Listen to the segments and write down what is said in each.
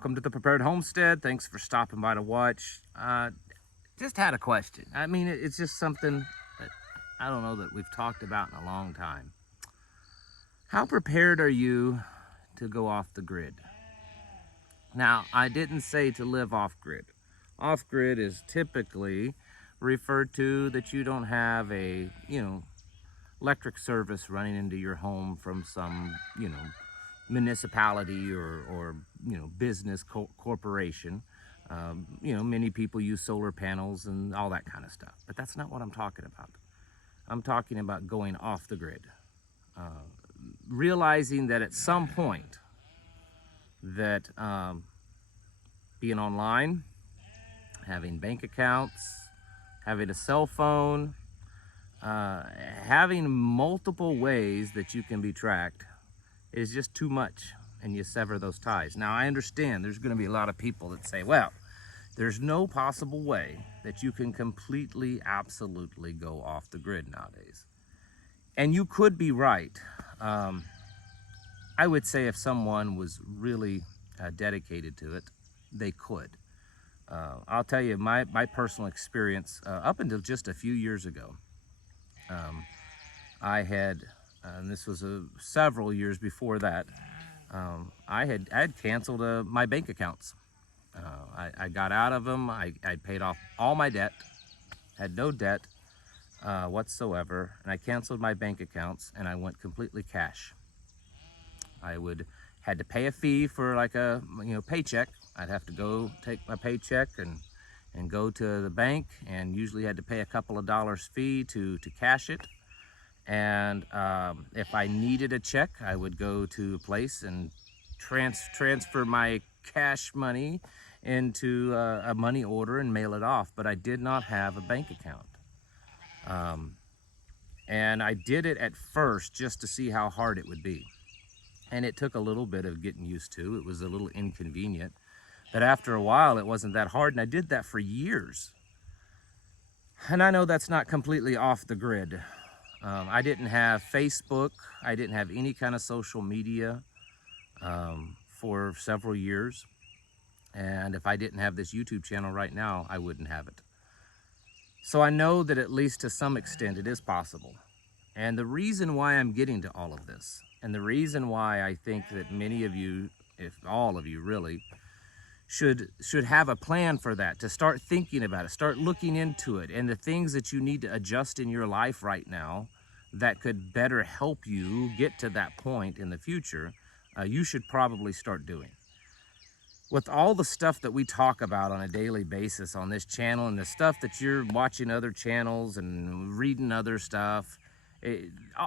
Welcome to the Prepared Homestead. Thanks for stopping by to watch. Just had a question. I mean, it's just something that I don't know that we've talked about in a long time. How prepared are you to go off the grid? Now, I didn't say to live off grid. Off grid is typically referred to that you don't have a, electric service running into your home from some, municipality or business corporation. Many people use solar panels and all that kind of stuff, but that's not what I'm talking about. I'm talking about going off the grid, realizing that at some point that being online, having bank accounts, having a cell phone, having multiple ways that you can be tracked is just too much, and you sever those ties. Now, I understand there's going to be a lot of people that say, well, there's no possible way that you can completely, absolutely go off the grid nowadays. And you could be right. I would say if someone was really dedicated to it, they could. I'll tell you my personal experience up until just a few years ago. I had, and this was several years before that, I had canceled my bank accounts. I got out of them. I paid off all my debt, had no debt whatsoever, and I canceled my bank accounts and I went completely cash. I had to pay a fee for like a paycheck. I'd have to go take my paycheck and go to the bank, and usually had to pay a couple of dollars fee to cash it. And if I needed a check, I would go to a place and transfer my cash money into a money order and mail it off. But I did not have a bank account. And I did it at first just to see how hard it would be. And it took a little bit of getting used to. It was a little inconvenient. But after a while, it wasn't that hard. And I did that for years. And I know that's not completely off the grid. I didn't have Facebook. I didn't have any kind of social media for several years. And if I didn't have this YouTube channel right now, I wouldn't have it. So I know that at least to some extent it is possible. And the reason why I'm getting to all of this, and the reason why I think that many of you, if all of you really, should have a plan for that, to start thinking about it, start looking into it, and the things that you need to adjust in your life right now that could better help you get to that point in the future, you should probably start doing. With all the stuff that we talk about on a daily basis on this channel, and the stuff that you're watching other channels and reading other stuff,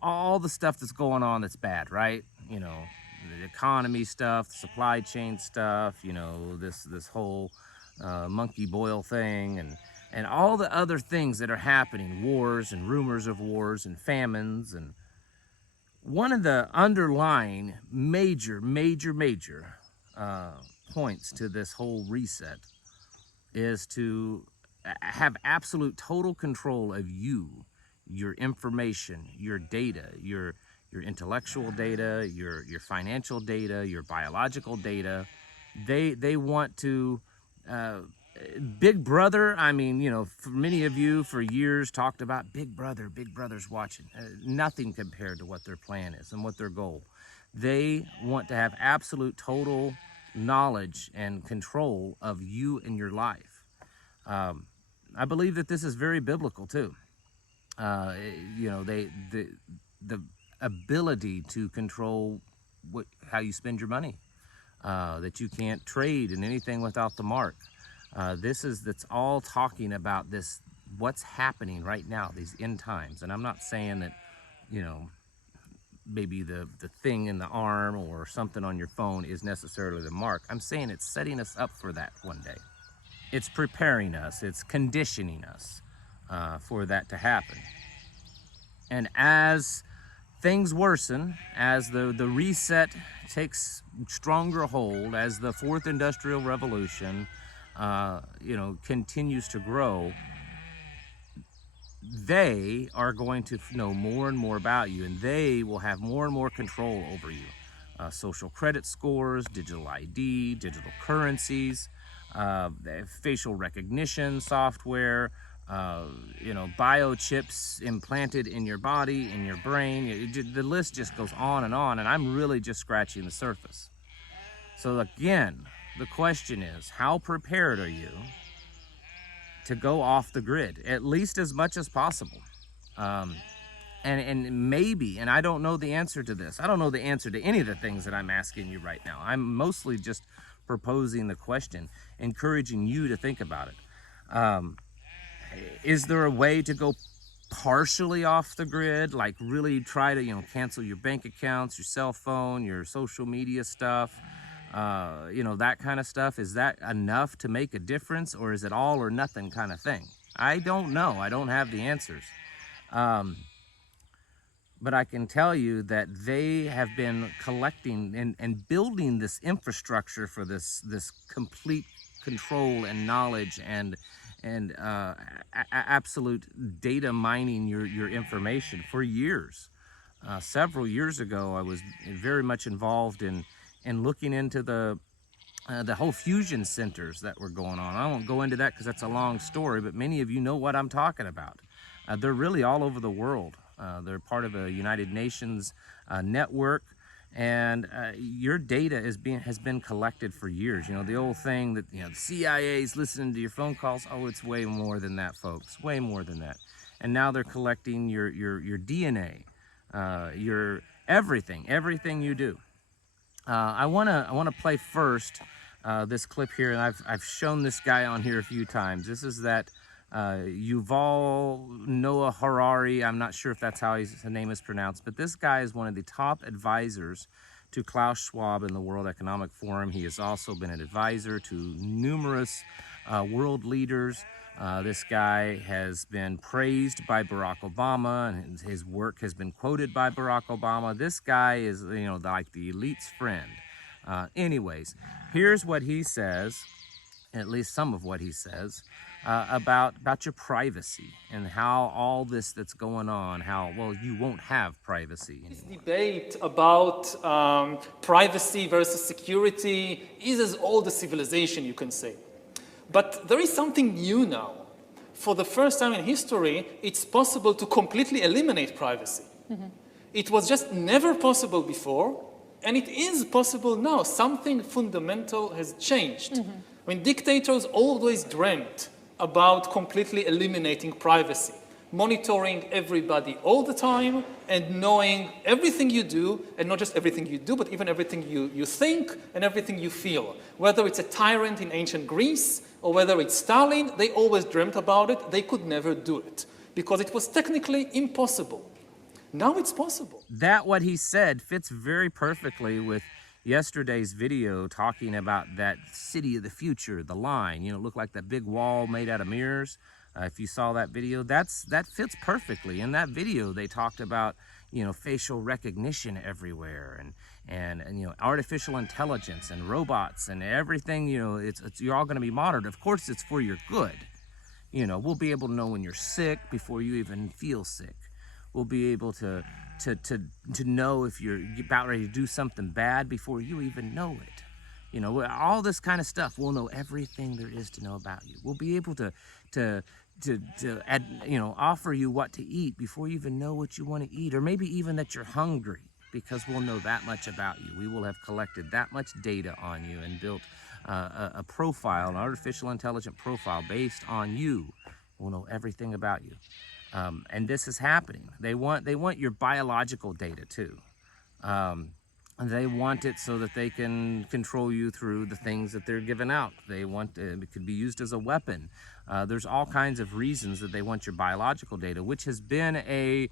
all the stuff that's going on that's bad, right? The economy stuff, the supply chain stuff, this whole monkey boil thing, and all the other things that are happening, wars and rumors of wars and famines. And one of the underlying major points to this whole reset is to have absolute total control of you, your information, your data, your intellectual data, your financial data, your biological data. They want to, Big Brother, for many of you for years talked about Big Brother's watching. Nothing compared to what their plan is and what their goal. They want to have absolute total knowledge and control of you and your life. I believe that this is very biblical too. The ability to control how you spend your money, that you can't trade in anything without the mark. That's all talking about this, what's happening right now, these end times. And I'm not saying that, maybe the thing in the arm or something on your phone is necessarily the mark. I'm saying it's setting us up for that one day. It's preparing us, it's conditioning us for that to happen. And as things worsen, as the reset takes stronger hold, as the fourth industrial revolution continues to grow, they are going to know more and more about you, and they will have more and more control over you. social credit scores, digital ID, digital currencies, facial recognition software, biochips implanted in your body, in your brain. The list just goes on, and I'm really just scratching the surface. So again, the question is, how prepared are you to go off the grid, at least as much as possible? And maybe, and I don't know the answer to this. I don't know the answer to any of the things that I'm asking you right now. I'm mostly just proposing the question, encouraging you to think about it. Is there a way to go partially off the grid, like really try to, cancel your bank accounts, your cell phone, your social media stuff, that kind of stuff? Is that enough to make a difference, or is it all or nothing kind of thing? I don't know. I don't have the answers. But I can tell you that they have been collecting and building this infrastructure for this complete control and knowledge and absolute data mining your information for years. Several years ago, I was very much involved in looking into the whole fusion centers that were going on. I won't go into that because that's a long story, but many of you know what I'm talking about. They're really all over the world. They're part of a United Nations network, and your data has been collected for years. The old thing that the CIA's listening to your phone calls. Oh, it's way more than that, folks. Way more than that. And now they're collecting your DNA, your everything you do. I wanna play first this clip here, and I've shown this guy on here a few times. This is that Yuval Noah Harari. I'm not sure if that's how his name is pronounced, but this guy is one of the top advisors to Klaus Schwab in the World Economic Forum. He has also been an advisor to numerous world leaders. This guy has been praised by Barack Obama, and his work has been quoted by Barack Obama. This guy is, like the elite's friend. Anyways, here's what he says, at least some of what he says, about your privacy and how all this that's going on, how, well, you won't have privacy anymore. This debate about privacy versus security is as old as civilization, you can say. But there is something new now. For the first time in history, it's possible to completely eliminate privacy. Mm-hmm. It was just never possible before, and it is possible now. Something fundamental has changed. Mm-hmm. When dictators always dreamt about completely eliminating privacy, monitoring everybody all the time and knowing everything you do, and not just everything you do, but even everything you think and everything you feel. Whether it's a tyrant in ancient Greece or whether it's Stalin, they always dreamt about it. They could never do it because it was technically impossible. Now it's possible. That what he said fits very perfectly with yesterday's video talking about that city of the future, the line. It looked like that big wall made out of mirrors. If you saw that video, that fits perfectly. In that video, they talked about facial recognition everywhere, and artificial intelligence and robots and everything. You're all going to be monitored. Of course, it's for your good. We'll be able to know when you're sick before you even feel sick. We'll be able to know if you're about ready to do something bad before you even know it. All this kind of stuff. We'll know everything there is to know about you. We'll be able to offer you what to eat before you even know what you want to eat, or maybe even that you're hungry, because we'll know that much about you. We will have collected that much data on you and built a profile, an artificial intelligent profile based on you. We'll know everything about you. And this is happening. They want your biological data too. They want it so that they can control you through the things that they're giving out. They want it could be used as a weapon. There's all kinds of reasons that they want your biological data, which has been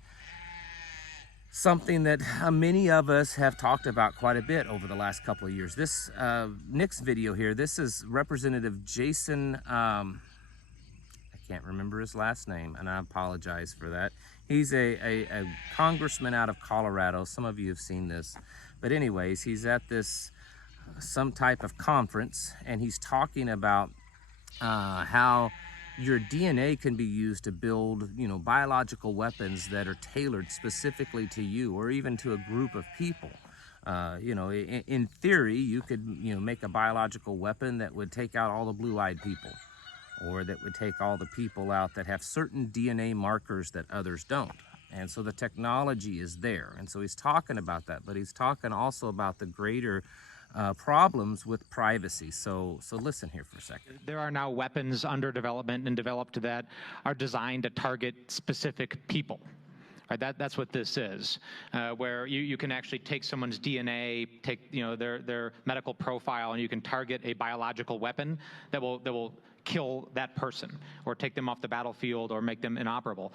something that many of us have talked about quite a bit over the last couple of years. This next video here, this is Representative Jason. I can't remember his last name, and I apologize for that. He's a congressman out of Colorado. Some of you have seen this. But anyways, he's at some type of conference, and he's talking about how your DNA can be used to build, biological weapons that are tailored specifically to you or even to a group of people. In theory, you could, make a biological weapon that would take out all the blue-eyed people, or that would take all the people out that have certain DNA markers that others don't. And so the technology is there. And so he's talking about that, but he's talking also about the greater problems with privacy. So listen here for a second. There are now weapons under development and developed that are designed to target specific people. Right, that's what this is, where you can actually take someone's DNA, take their medical profile, and you can target a biological weapon that will kill that person or take them off the battlefield or make them inoperable.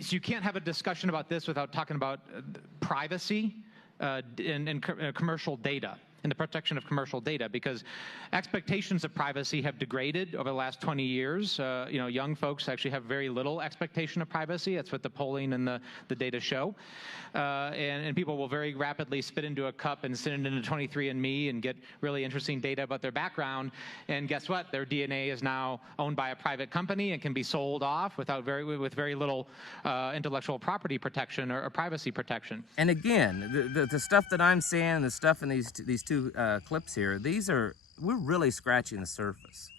So you can't have a discussion about this without talking about privacy and commercial data and the protection of commercial data, because expectations of privacy have degraded over the last 20 years. Young folks actually have very little expectation of privacy. That's what the polling and the data show. And people will very rapidly spit into a cup and send it into 23andMe and get really interesting data about their background. And guess what? Their DNA is now owned by a private company and can be sold off with very little intellectual property protection or privacy protection. And again, the stuff that I'm saying, the stuff in these two clips here, we're really scratching the surface.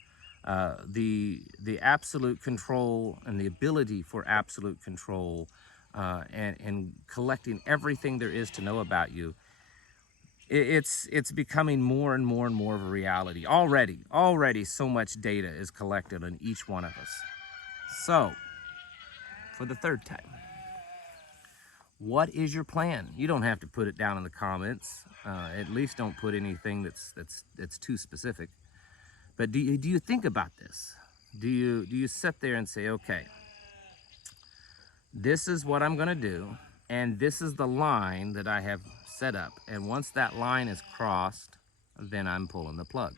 The absolute control and the ability for absolute control and collecting everything there is to know about you, it's becoming more and more and more of a reality. Already so much data is collected on each one of us. So, for the third time, what is your plan? You don't have to put it down in the comments. At least don't put anything that's too specific. But do you think about this? Do you sit there and say, okay, this is what I'm going to do, and this is the line that I have set up, and once that line is crossed, then I'm pulling the plug.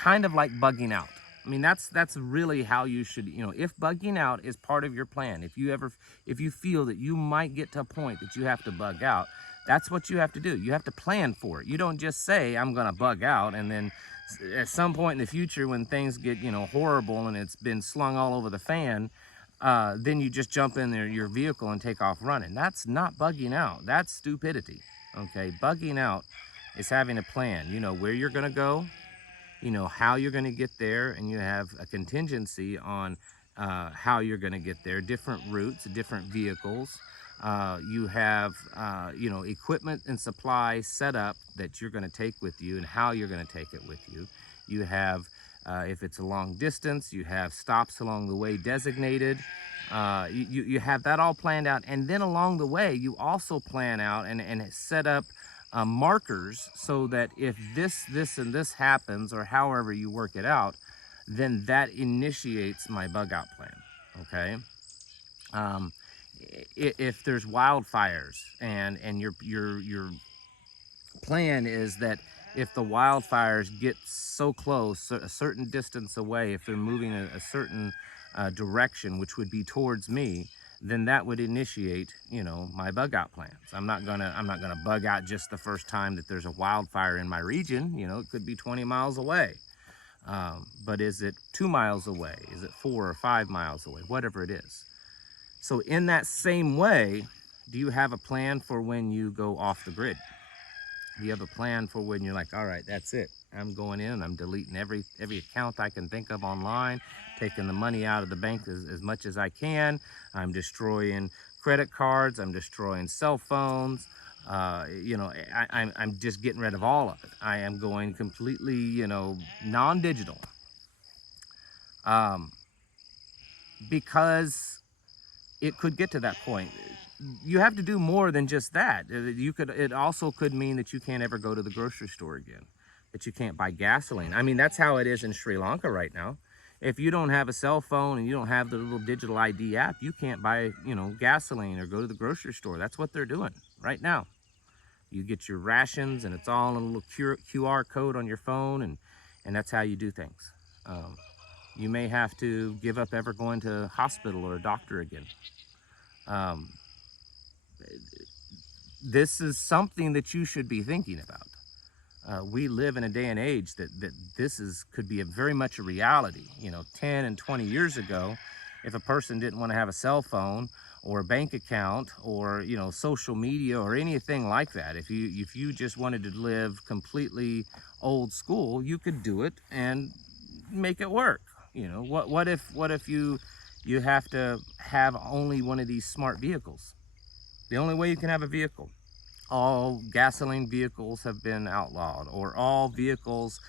Kind of like bugging out. I mean, that's really how you should, if bugging out is part of your plan, if you feel that you might get to a point that you have to bug out, that's what you have to do. You have to plan for it. You don't just say, I'm going to bug out, and then at some point in the future when things get, horrible and it's been slung all over the fan, then you just jump in your vehicle and take off running. That's not bugging out. That's stupidity, okay? Bugging out is having a plan. You know where you're going to go, you know how you're going to get there, and you have a contingency on how you're going to get there, different routes, different vehicles. You have, equipment and supply set up that you're going to take with you and how you're going to take it with you. You have, if it's a long distance, you have stops along the way designated. You have that all planned out. And then along the way, you also plan out and set up markers so that if this, and this happens, or however you work it out, then that initiates my bug out plan, okay? If there's wildfires and your plan is that if the wildfires get so close, a certain distance away, if they're moving a certain direction, which would be towards me, then that would initiate, my bug out plans. I'm not gonna bug out just the first time that there's a wildfire in my region. It could be 20 miles away. But is it 2 miles away? Is it 4 or 5 miles away? Whatever it is. So in that same way, do you have a plan for when you go off the grid? Do you have a plan for when you're like, all right, that's it. I'm going in and I'm deleting every account I can think of online, taking the money out of the bank as much as I can. I'm destroying credit cards. I'm destroying cell phones. I'm just getting rid of all of it. I am going completely, non-digital. Because it could get to that point. You have to do more than just that. It also could mean that you can't ever go to the grocery store again, that you can't buy gasoline. I mean, that's how it is in Sri Lanka right now. If you don't have a cell phone and you don't have the little digital ID app, you can't buy, gasoline or go to the grocery store. That's what they're doing right now. You get your rations and it's all in a little QR code on your phone, and that's how you do things. You may have to give up ever going to a hospital or a doctor again. This is something that you should be thinking about. We live in a day and age that this could be very much a reality. 10 and 20 years ago, If a person didn't want to have a cell phone or a bank account or, you know, social media or anything like that, if you just wanted to live completely old school, you could do it and make it work. You know, what if you have to have only one of these smart vehicles? The only way you can have a vehicle, all gasoline vehicles have been outlawed, or all vehicles,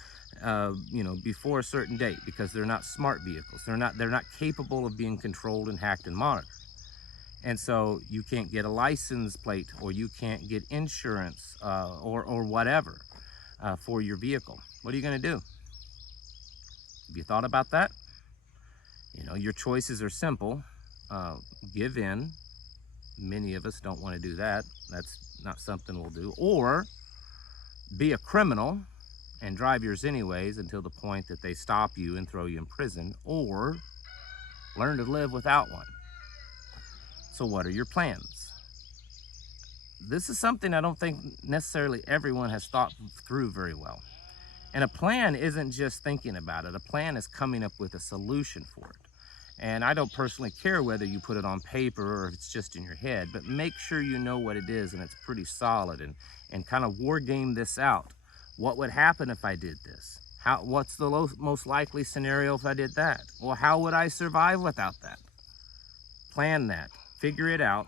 you know, before a certain date, because they're not smart vehicles. They're not capable of being controlled and hacked and monitored. And so you can't get a license plate, or you can't get insurance, or whatever, for your vehicle. What are you going to do? Have you thought about that? You know, your choices are simple. Give in. Many of us don't want to do that. That's not something we'll do. Or be a criminal and drive yours anyways until the point that they stop you and throw you in prison, or learn to live without one. So what are your plans? This is something I don't think necessarily everyone has thought through very well. And a plan isn't just thinking about it. A plan is coming up with a solution for it. And I don't personally care whether you put it on paper or if it's just in your head, but make sure you know what it is and it's pretty solid, and kind of war game this out. What would happen if I did this? What's the most likely scenario if I did that? Well, how would I survive without that? Plan that, figure it out,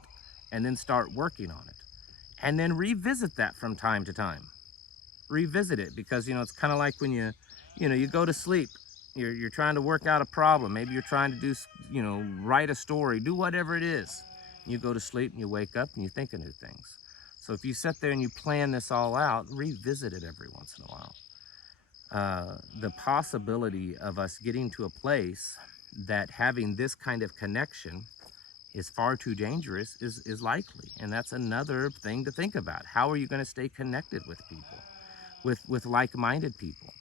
and then start working on it. And then revisit that from time to time. Revisit it, because, you know, it's kind of like when you go to sleep. You're trying to work out a problem. Maybe you're trying to do, you know, write a story, do whatever it is. You go to sleep and you wake up and you think of new things. So if you sit there and you plan this all out, revisit it every once in a while. The possibility of us getting to a place that having this kind of connection is far too dangerous is likely. And that's another thing to think about. How are you going to stay connected with people, with like-minded people?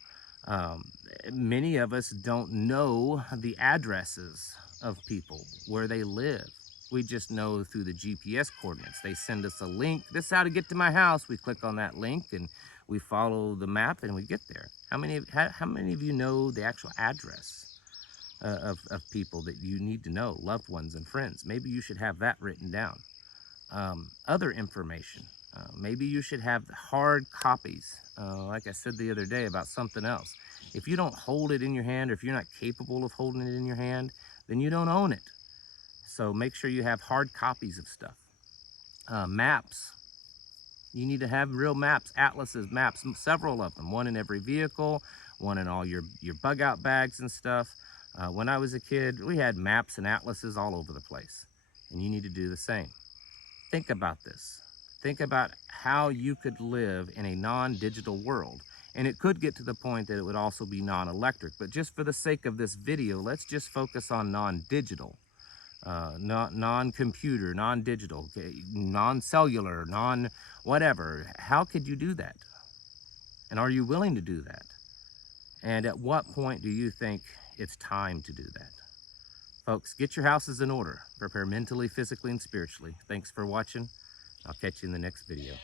Many of us don't know the addresses of people, where they live. We just know through the GPS coordinates. They send us a link. This is how to get to my house. We click on that link and we follow the map and we get there. How many of you know the actual address of people that you need to know, loved ones and friends? Maybe you should have that written down. Other information. Maybe you should have hard copies. Like I said the other day about something else. If you don't hold it in your hand, or if you're not capable of holding it in your hand, then you don't own it. So make sure you have hard copies of stuff. Maps. You need to have real maps, atlases, maps, several of them. One in every vehicle, one in all your bug out bags and stuff. When I was a kid, we had maps and atlases all over the place. And you need to do the same. Think about this. Think about how you could live in a non-digital world. And it could get to the point that it would also be non-electric. But just for the sake of this video, let's just focus on non-digital. Non-computer, non-digital, non-cellular, non-whatever. How could you do that? And are you willing to do that? And at what point do you think it's time to do that? Folks, get your houses in order. Prepare mentally, physically, and spiritually. Thanks for watching. I'll catch you in the next video.